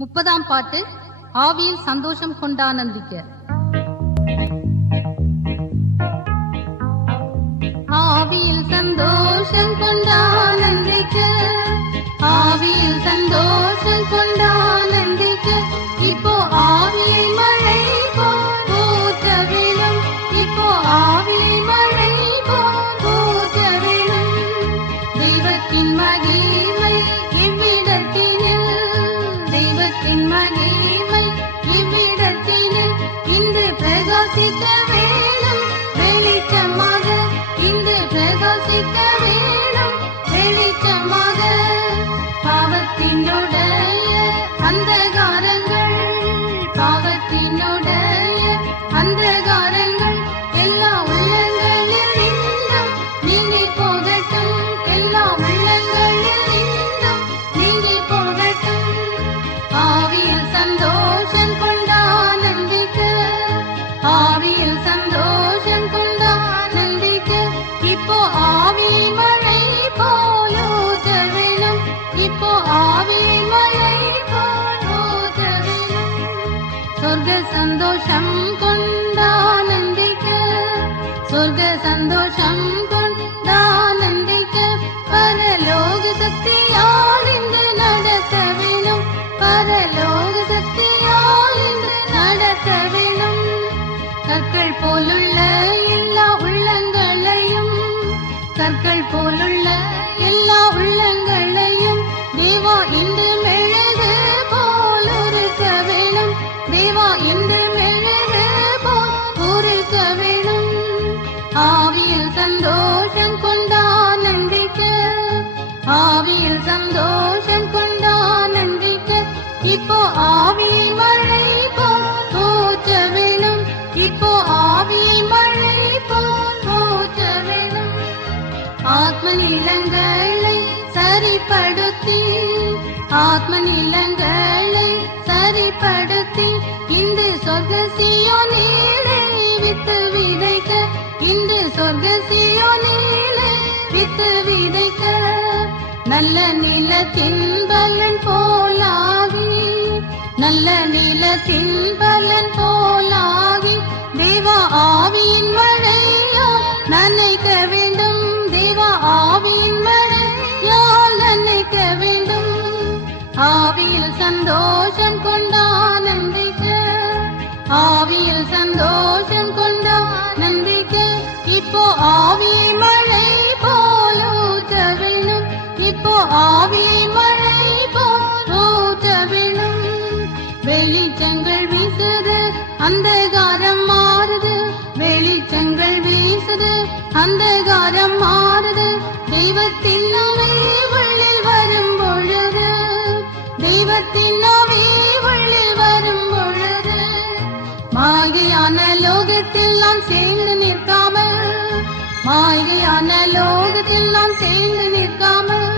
30ஆம் பாட்டு. ஆவியில் சந்தோஷம் கொண்டானந்திக்க. ஆவியில் சந்தோஷம் கொண்டானந்திக்க, ஆவியில் சந்தோஷம் கொண்டானந்திக்க, இப்போ ஆவியை மழை போல் ஊற்ற வேணும், இப்போ ஆவியை மழை போல் ஊற்ற வேணும். தெய்வத்தின் மகிமை இவ்விடத்தினில், தெய்வத்தின் மகிமை இவ்விடத்தினில் இன்று பிரகாசிக்க வேணும் வெளிச்சமாக, இன்று பிரகாசிக்க வேணும் வெளிச்சமாக. பாவத்தினுடைய அந்தகாரங்கள், பாவத்தினுடைய அந்தகாரங்கள் எல்லா உள்ளங்களில் நின்றும் நீங்கி போகட்டும், எல்லா உள்ளங்களில் நின்றும் நீங்கி போகட்டும். ஆவியில் சந்தோஷம் கொண்டானந்திக்க, ஆவியில் சந்தோஷம் கொண்டானந்திக்க, இப்போ ஆவி மழை போல் ஊற்ற வேணும், இப்போ ஆவி மழை போல் ஊற்ற வேணும். சொர்க்க சந்தோஷம் கொண்டானந்திக்க, சொர்க்க சந்தோஷம் கொண்டானந்திக்க, பரலோக சக்தியால் இன்று நடத்த வேணும், பரலோக சக்தியால் இன்று நடத்த வேணும். கற்கள் போலுள்ள எல்லா உள்ளங்களையும், கற்கள் போலுள்ள எல்லா உள்ளங்களையும் தேவா இன்று மெழுகு போல் உருக்க வேணும், தேவா இன்று மெழுகு போல் உருக்க வேணும். ஆவியில் சந்தோஷம் கொண்டானந்திக்க, ஆவியில் சந்தோஷம் கொண்டானந்திக்க, இப்போ ஆவியை மழை போல் ஊற்ற வேணும், இப்போ ஆவியை மழை போல் ஊற்ற வேணும். ஆத்ம நிலங்களை சரிப்படுத்தி, ஆத்ம நிலங்களை சரிப்படுத்தி இன்று சொர்க்க சீயோனிலே வித்து விதைக்க, இன்று சொர்க்க சீயோனிலே வித்து விதைக்க. நல்ல நிலத்தின் பலன் போலாகி, நல்ல நிலத்தின் பலன் போலாகி தேவா ஆவியின் மழையால் நனைக்க வேண்டும், தேவா ஆவியின் மழையால் நனைக்க வேண்டும். ஆவியில் சந்தோஷம் கொண்டானந்திக்க, ஆவியில் சந்தோஷம் கொண்டானந்திக்க, இப்போ ஆவியை மழை போல் ஊற்ற வேணும், இப்போ ஆவியை மழை போல் ஊற்ற வேணும். வெளிச்சங்கள் வீசுது அந்தகாரம் மாறுது, வெளிச்சங்கள் வீசுது அந்தகாரம் மாறுது. தெய்வத்தின் ஆவி உள்ளில் வரும் பொழுது, தெய்வத்தின் ஆவி உள்ளில் வரும் பொழுது, மாயையான லோகத்தில் நாம் சேர்ந்து நிற்காமல், மாயையான லோகத்தில் நாம் சேர்ந்து நிற்காமல்,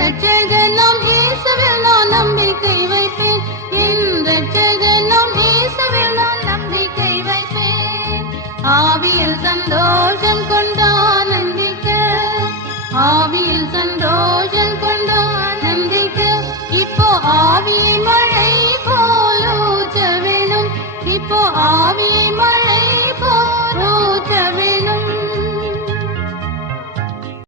ரட்சகர் நாம் இயேசுவில் நான் நம்பிக்கை வைப்பேன், என் ரட்சகர் நாம் இயேசுவில் நான் நம்பிக்கை வைப்பேன். ஆவியில் சந்தோஷம் கொண்டானந்திக்க, ஆவியில் சந்தோஷம் கொண்டானந்திக்க, இப்போ ஆவியை மழை போல் ஊற்ற வேணும், இப்போ ஆவியை